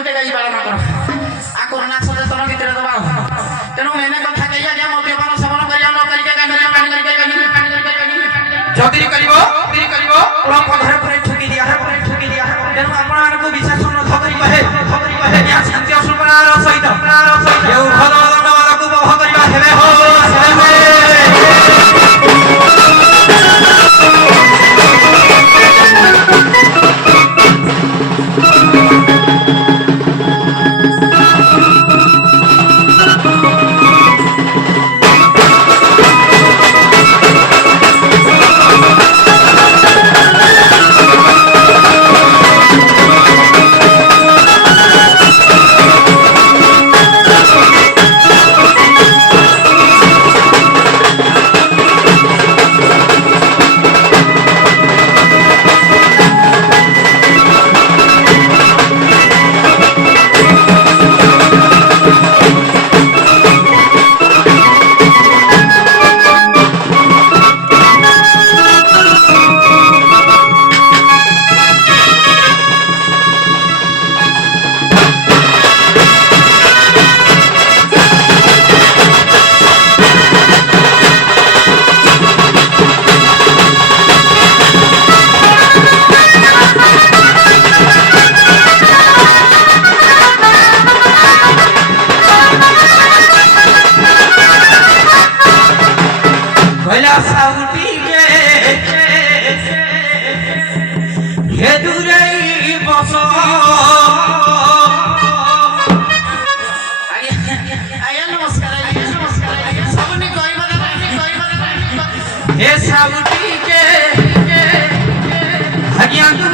ଗୋଟେ ଗାଇ ପାଳନ କର ଆକର ନାଚ ତନ ଭିତରେ ଦବା ତେଣୁ ଏନେ କଥା କହିଆ ଯେ ମଦ୍ୟପାନ ସେବନ କରିବା ନ କରିକା ଯଦି କରିବ ଅଳପ ଘରେ ପରେ ଠକି ଦିଆ ତେଣୁ ଆପଣମାନଙ୍କୁ ବିଶେଷ ନ ଧରି କହେ ଶାନ୍ତି ଅଶୃଙ୍ଖଳାର ସହିତ ଯେଉଁ ଭଲ ଦଣ୍ଡବାଦକୁ ବହ କରିବା ହେବେ ହୋ ए साउटी के हरियाणा